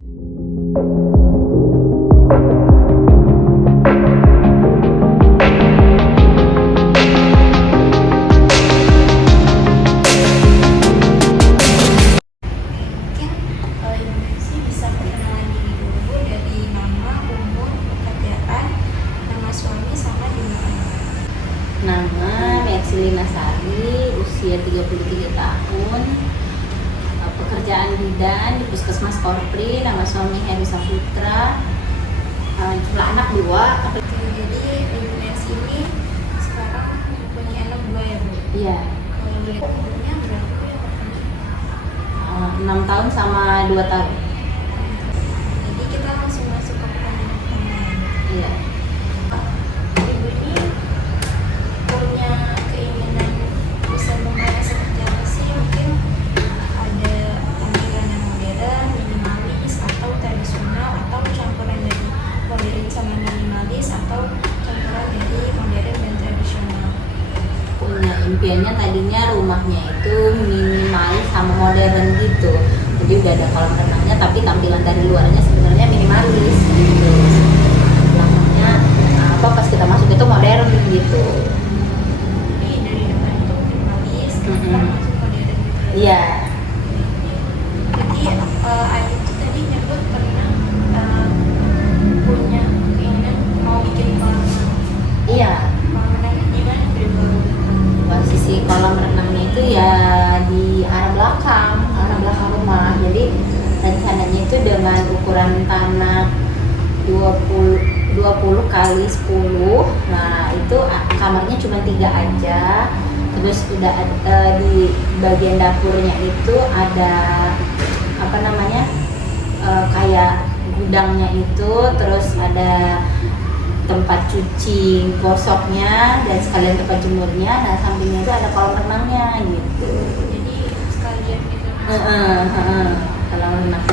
Nama Mersilina Sari, usia 33 tahun, pekerjaan bidan di Puskesmas Korpri, nama suami Heru Saputra, jumlah anak 2. Jadi Ibu Mersi ini sekarang punya anak 2 ya Bu? Iya. Kalau boleh umurnya berapa ya? 6 tahun sama 2 tahun. Jadi kita langsung masuk ke pertanyaan pertama. Iya. Ibu ini punya keinginan bisa membayar seperti apa sih? Mungkin ada tampilan yang modern, minimalis, atau tradisional, atau campuran dari modern sama minimalis, atau campuran dari modern dan tradisional. Punya impiannya tadinya rumahnya itu minimalis sama modern gitu. Jadi udah ada kolam renangnya, tapi tampilan dari luarnya sebenarnya minimalis gitu. Belakangnya pas kita masuk itu modern gitu. Jadi dari depan itu minimalis, ke belakang masuk modern gitu ya? Iya. Jadi Ayu itu tadi nyebut pernah punya keinginan mau bikin kolam renang. Iya. Kolam renangnya gimana dulu? Posisi kolam renangnya itu ya di arah belakang rumah. Jadi rencananya itu dengan ukuran tanah 20 kali 10. Nah, itu kamarnya cuma 3 aja. Terus udah di bagian dapurnya itu ada kayak gudangnya itu, terus ada tempat cuci gosoknya dan sekalian tempat jemurnya. Nah, sampingnya itu ada kolam renangnya gitu. Jadi sekalian gitu. Kolam renang.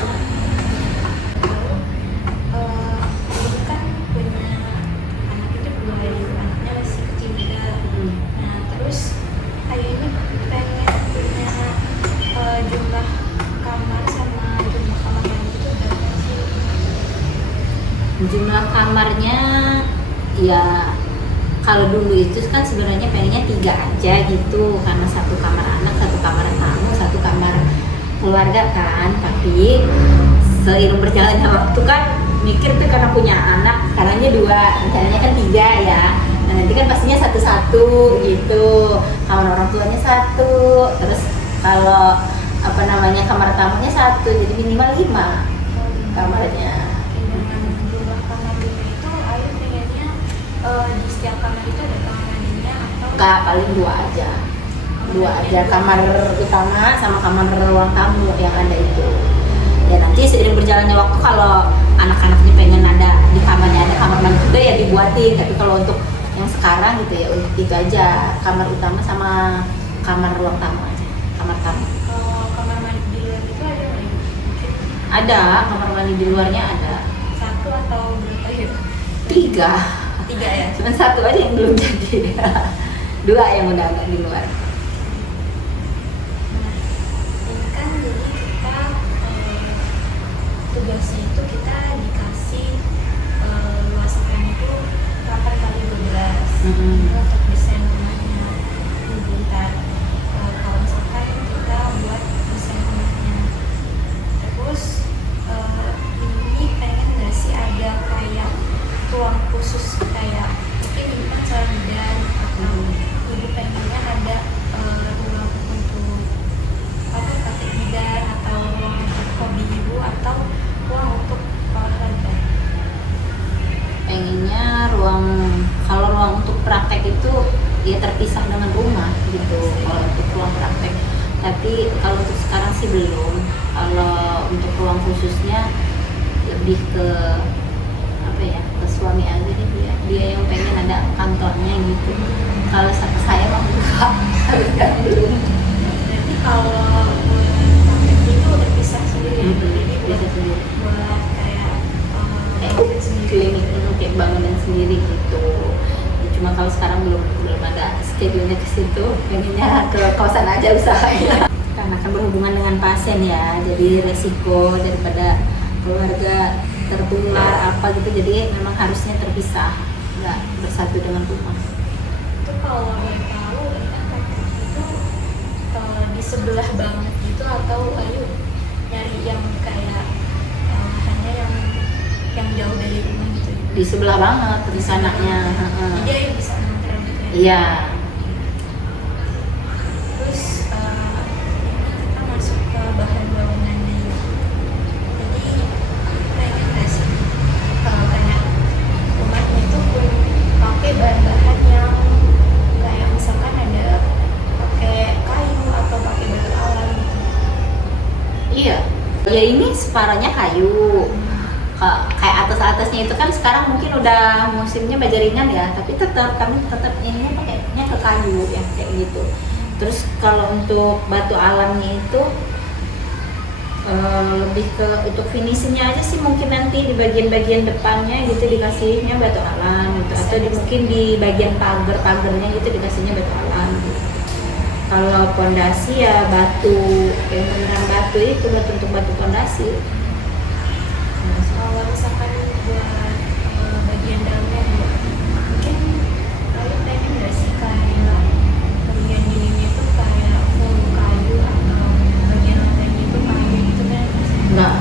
Ini kan punya anak itu 2 ya, anaknya masih kecil juga. Nah, terus Ayu ini pengen punya jumlah kamar sama jumlah kamar mandi itu berapa sih? Jumlah kamarnya ya kalau dulu itu kan sebenarnya pengennya 3 aja gitu, karena 1 kamar anak, 1 kamar tamu, 1 kamar keluarga kan. Tapi seiring berjalannya waktu kan mikir tuh karena punya anak sekarangnya 2, rencananya kan 3 ya. Nah, nanti kan pastinya satu-satu gitu, kamar orang tuanya 1, terus kalau kamar tamunya 1, jadi minimal 5 kamarnya. Dengan jumlah kamar bunga itu Ayu pengennya di setiap kamar itu ada kamar mandinya atau Enggak, paling 2 aja. 2 aja, kamar utama sama kamar ruang tamu yang ada itu. Ya nanti seiring berjalannya waktu kalau anak-anaknya pengen ada di kamarnya ada kamar mandi juga ya dibuatin. Tapi kalau untuk yang sekarang gitu ya itu aja, kamar utama sama kamar ruang tamu aja, kamar tamu. kamar mandi di luar itu ada nggak ya? Mungkin Ada, kamar mandi di luarnya ada. 1 atau berapa ya? 3. 3 ya? Cuma 1 aja yang belum jadi. 2 yang udah agak di luar. Nah, ini kan jadi kita tugasnya itu kita dikasih luasan itu 8 kali 12 untuk desain rumahnya. Jadi ntar kalau misalkan kita buat desain rumahnya, terus ini pengen nggak sih ada kayak ruang khusus kayak mungkin ibu kan soal bidan atau ibu pengennya ada ruang untuk praktek bidan atau ruang untuk hobi ibu atau ruang untuk olahraga. Pengennya kalau ruang untuk praktek itu ya terpisah dengan rumah gitu kalau untuk ruang praktek. Tapi kalau untuk sekarang sih belum. Kalau untuk ruang khususnya lebih ke ke suami aja deh, dia yang pengen ada kantornya gitu. Kalau saya mah enggak, harus belum. Jadi kalau buat praktek itu udah pisah sendiri ya? Jadi Bisa sendiri. buat kayak Klinik kayak bangunan sendiri gitu. Ya, cuma kalau sekarang belum ada schedule-nya ke situ, pengennya ke kosan aja usahanya. Karena kan berhubungan dengan pasien ya, jadi resiko daripada keluarga tertular apa gitu, jadi memang harusnya terpisah, nggak bersatu dengan rumah. Itu kalau boleh tahu kan kakak itu di sebelah banget gitu atau ayo nyari yang kayak hanya yang jauh dari rumah gitu ya? Di sebelah banget di sananya. Jadi ayo bisa nongkrong gitu ya? Iya. Terus ini kita masuk ke bahan bangunannya. Jadi pengen nggak sih kalau kayak rumahnya itu pun pakai bahan-bahan yang kayak misalkan ada pakai kayu atau pakai batu alam gitu. Iya, ya ini separuhnya kayu. Kayak atas-atasnya itu kan sekarang mungkin udah musimnya baja ringan ya, tapi kami tetap ininya pakainya ke kayu ya kayak gitu. Terus kalau untuk batu alamnya itu lebih ke untuk finishingnya aja sih, mungkin nanti di bagian-bagian depannya gitu dikasihnya batu alam gitu, atau mungkin di bagian pagar-pagarnya gitu dikasihnya batu alam gitu. Kalau pondasi ya batu, yang beneran batu itu untuk batu pondasi. Kalau misalkan buat bagian dalamnya ya, mungkin kalian pengen nggak sih kayak bagian dindingnya itu kayak full kayu atau bagian lantainya itu kayu gitu kan? Enggak,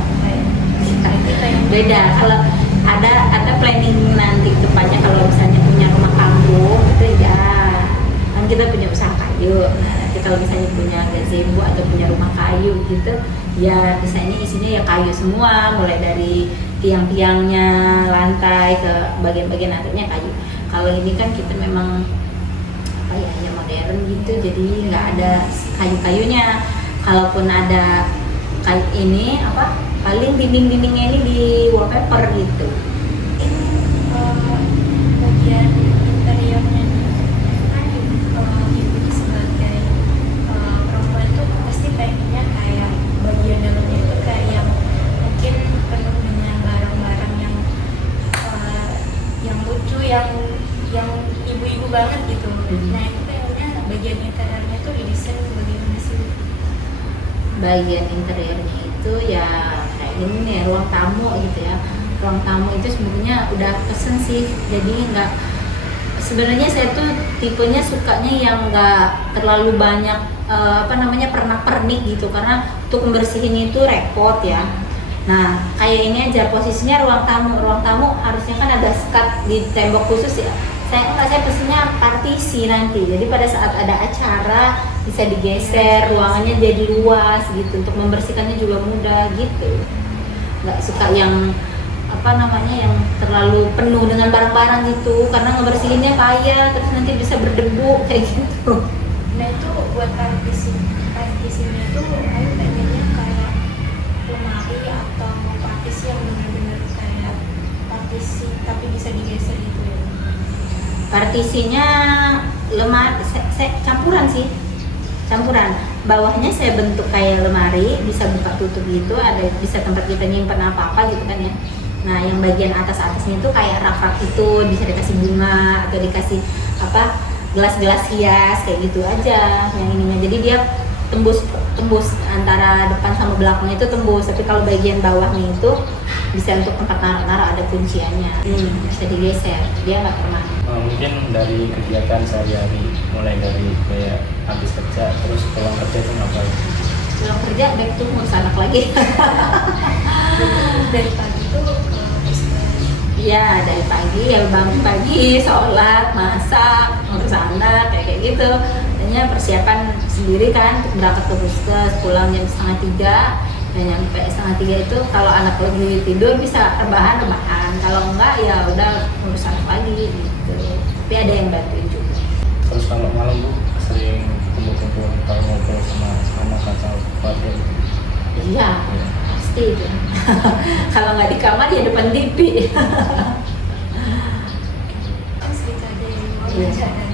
Kayak kita yang beda. Kalau ada planning nanti depannya, kalau misalnya punya rumah kampung itu ya kan kita punya usaha kayu. Nah, nanti kalau misalnya punya gazebo atau punya rumah kayu gitu ya, misalnya isinya ya kayu semua, mulai dari tiang-tiangnya, lantai ke bagian-bagian atasnya kayu. Kalau ini kan kita memang apa ya, ya modern gitu, jadi nggak ada kayu-kayunya. Kalaupun ada kayu ini apa, paling dinding-dindingnya ini di wallpaper gitu. bagian interiornya kan ibu sebagai perempuan itu pasti pengennya kayak bagian dalamnya itu kayak mungkin penuh dengan barang-barang yang lucu, yang ibu-ibu banget gitu. Nah itu kayaknya bagian interiornya tuh didesain bagaimana sih? Bagian interiornya itu ya kayak gini nih, ruang tamu gitu ya. Ruang tamu itu sebenarnya udah pesen sih, jadi nggak, sebenarnya saya tuh tipenya sukanya yang nggak terlalu banyak pernak-pernik gitu, karena untuk membersihinnya itu repot ya. Nah kayak ini aja posisinya ruang tamu harusnya kan ada sekat di tembok khusus ya. Saya pesennya partisi nanti, jadi pada saat ada acara bisa digeser, ruangannya jadi luas gitu, untuk membersihkannya juga mudah gitu. Nggak suka yang yang terlalu penuh dengan barang-barang gitu, karena ngebersihinnya payah, terus nanti bisa berdebu kayak gitu. Nah itu buat partisinya itu ayo pengennya kayak lemari atau partisi yang benar-benar kayak partisi tapi bisa digeser gitu ya? Partisinya lemari, saya campuran sih, bawahnya saya bentuk kayak lemari, bisa buka tutup gitu, ada bisa tempat kita nyimpen apa-apa gitu kan ya. Nah yang bagian atasnya itu kayak rak-rak itu, bisa dikasih bunga atau dikasih gelas-gelas hias kayak gitu aja yang ininya. Jadi dia tembus antara depan sama belakang itu tembus, tapi kalau bagian bawahnya itu bisa untuk tempat naruh ada kunciannya, bisa digeser, dia nggak permanen. Mungkin dari kegiatan sehari-hari, mulai dari kayak habis kerja terus pulang kerja itu ngapain? Pulang kerja back to ngurus anak lagi. Dari pagi tuh Iya, dari pagi ya bangun pagi, sholat, masak, ngurus anak kayak gitu. Tanya persiapan sendiri kan untuk berangkat ke puskes, pulang jam 2:30. Dan nyampe 2:30 itu kalau anak lagi tidur bisa rebahan, kalau enggak ya udah ngurus anak lagi gitu. Tapi ada yang bantuin juga. Terus kalau malam Bu sering kumpul-kumpul atau ngobrol sama anak atau keluarga? Iya, pasti itu. Kalau nggak di kamar ya depan TV. kan cerita dari Iya. wawancara